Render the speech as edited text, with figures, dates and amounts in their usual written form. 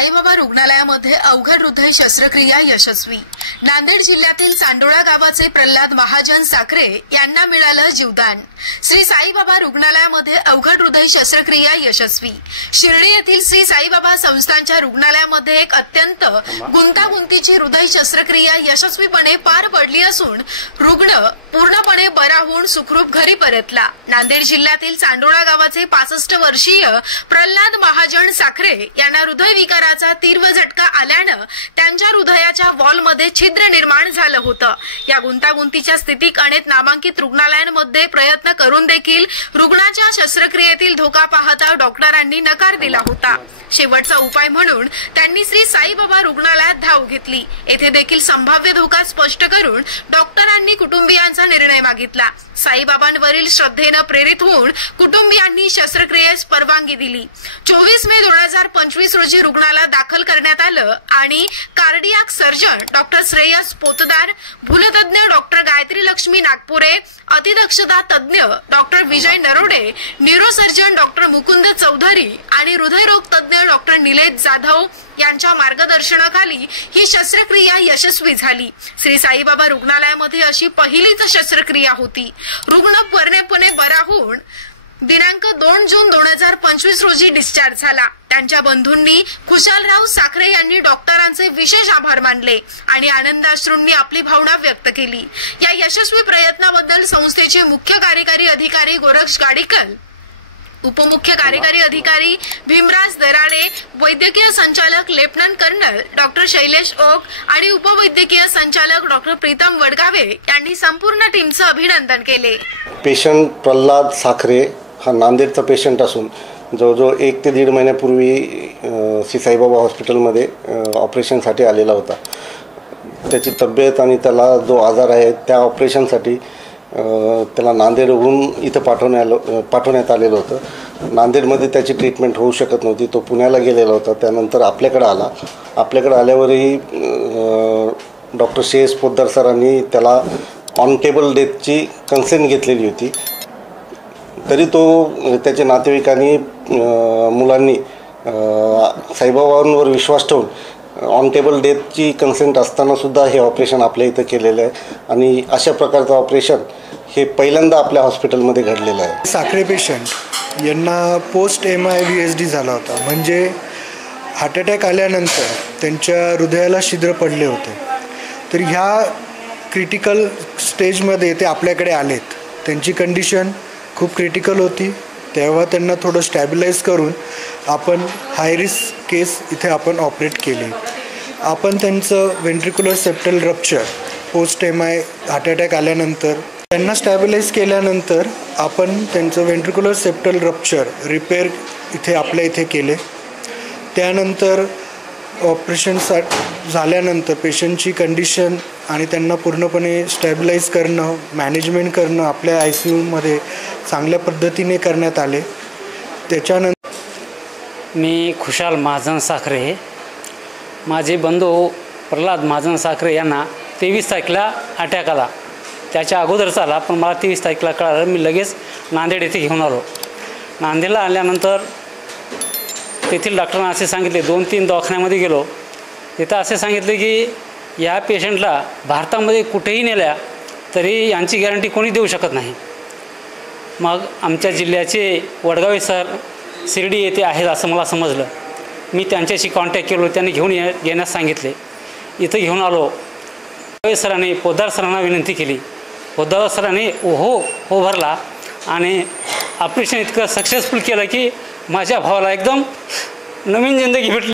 साईबाबा रुग्णालयामध्ये अवघड हृदय शस्त्रक्रिया यशस्वी। नांदेड जिल्ह्यातील चांडोळा गावाचे प्रल्हाद महाजन साखरे यांना मिळालं जीवदान। श्री साईबाबा रुग्णालयामध्ये अवघड हृदय शस्त्रक्रिया यशस्वी। शिर्डी येथील श्री साईबाबा संस्थांच्या रुग्णालयामध्ये एक अत्यंत गुंतागुंतीची हृदय शस्त्रक्रिया यशस्वीपणे पार पडली असून रुग्ण पूर्णपणे बरा होऊन सुखरूप घरी परतला। नांदेड जिल्ह्यातील चांडोळा गावाचे 65 वर्षीय प्रल्हाद महाजन साखरे यांना हृदय विकाराचा तीव्र झटका आल्यानं त्यांच्या हृदयाच्या वॉलमध्ये छिद्र निर्माण झालं होतं। या गुंतागुंतीच्या स्थितीत अनेक नामांकित रुग्णालयांमध्ये प्रयत्न करून देखील रुग्णाच्या शस्त्रक्रियेतील धोका पाहता डॉक्टरांनी नकार दिला होता। शेवटचा उपाय म्हणून त्यांनी श्री साईबाबा रुग्णालयात धाव घेतली। येथे देखील संभाव्य धोका स्पष्ट करून डॉक्टरांनी कुटुंबियांचा निर्णय मागितला। साईबाबांवरील श्रद्धेने प्रेरित होऊन कुटुंबियांनी शस्त्रक्रियेस परवानगी दिली। 24 मे 2025 रोजी रुग्णाला दाखल करण्यात आलं आणि cardiac surgeon doctor Shreyas Potdar, भूलतज्ञ डॉक्टर गायत्री लक्ष्मी नागपुरे, अतिदक्षता तज्ञ doctor Vijay Narode, neurosurgeon doctor Mukund Chaudhari आणि हृदयरोग तज्ञ डॉक्टर निलेश जाधव यांच्या मार्गदर्शनाखाली ही शस्त्रक्रिया यशस्वी झाली। श्री साईबाबा रुग्णालयामध्ये अशी पहिलीच शस्त्रक्रिया होती। रुग्ण पूर्णपणे बरा होऊन दिनांक 2 जून 2025 रोजी डिस्चार्ज झाला। त्यांच्या बंधूंनी खुशालराव साखरे यांनी डॉक्टरांचे विशेष आभार मानले आणि आनंदाश्रूंनी आपली भावना व्यक्त केली। या यशस्वी प्रयत्नाबद्दल संस्थेचे मुख्य कार्यकारी अधिकारी गोरक्ष गाडीकर, उपमुख्य कार्यकारी अधिकारी भीमराज दराडे, वैद्यकीय संचालक lieutenant colonel doctor Shailesh Oak आणि उपवैद्यकीय संचालक डॉक्टर प्रीतम वडगावे यांनी संपूर्ण टीमचं अभिनंदन केले। पेशंट प्रल्हाद साखरे हा नांदेडचा पेशंट असून जवळजवळ 1 ते 1.5 महिन्यापूर्वी श्री साईबाबा हॉस्पिटलमध्ये ऑपरेशनसाठी आलेला होता। त्याची तब्येत आणि त्याला जो आजार आहे त्या ऑपरेशनसाठी त्याला नांदेडहून इथं पाठवण्यात आलेलं होतं। नांदेडमध्ये त्याची ट्रीटमेंट होऊ शकत नव्हती। तो पुण्याला गेलेला होता। त्यानंतर आपल्याकडे आला। आपल्याकडे आल्यावरही डॉक्टर श्रेयस पोतदार सरांनी त्याला ऑन टेबल डेथची कन्सेंट घेतलेली होती। तरी तो त्याच्या नातेवाईकांनी मुलांनी साईबाबांवर विश्वास ठेवून ऑन टेबल डेथची कन्सेंट असताना सुद्धा हे ऑपरेशन आपल्या इथं केलेलं आहे आणि अशा प्रकारचं ऑपरेशन हे पहिल्यांदा आपल्या हॉस्पिटलमध्ये घडलेलं आहे। साखरे पेशंट यांना पोस्ट MI-VSD झाला होता, म्हणजे हार्ट अटॅक आल्यानंतर त्यांच्या हृदयाला छिद्र पडले होते। तर ह्या क्रिटिकल स्टेजमध्ये ते आपल्याकडे आलेत। त्यांची कंडिशन खूप क्रिटिकल होती, तेव्हा त्यांना थोडं स्टॅबिलाइज करून आपण हाय रिस्क केस इथे आपण ऑपरेट केले। आपण त्यांचं ventricular septal rupture post MI heart attack आल्यानंतर त्यांना स्टॅबिलाइज केल्यानंतर आपण त्यांचं वेंट्रिक्युलर सेप्टल रप्चर रिपेअर इथे आपल्या इथे केले। त्यानंतर ऑपरेशन झाल्यानंतर पेशंटची कंडिशन आणि त्यांना पूर्णपणे स्टॅबिलाइज करणं, मॅनेजमेंट करणं आपल्या ICUमध्ये चांगल्या पद्धतीने करण्यात आले। त्याच्यानंतर मी खुशाल महाजन साखरे, माझे बंधू प्रल्हाद महाजन साखरे यांना 23 तारखेला अटॅक आला। त्याच्या अगोदरच आला, पण मला 23 तारखेला कळालं। मी लगेच नांदेड येथे घेऊन आलो। नांदेडला आल्यानंतर तेथील डॉक्टरांना असे सांगितले, 2-3 दवाखान्यामध्ये गेलो। तिथं असे सांगितले की या पेशंटला भारतामध्ये कुठेही नेल्या तरी यांची गॅरंटी कोणी देऊ शकत नाही। मग आमच्या जिल्ह्याचे वडगावे सर शिर्डी येथे आहेत असं मला समजलं। मी त्यांच्याशी कॉन्टॅक्ट केलो, त्यांनी घेऊन येण्यास सांगितले। इथं घेऊन आलो। वडगावे सरांनी पोतदार सरांना विनंती केली। पोतदार सरांनी हो भरला आणि ऑपरेशन इतकं सक्सेसफुल केलं की माझ्या भावाला एकदम नवीन जिंदगी भेटली।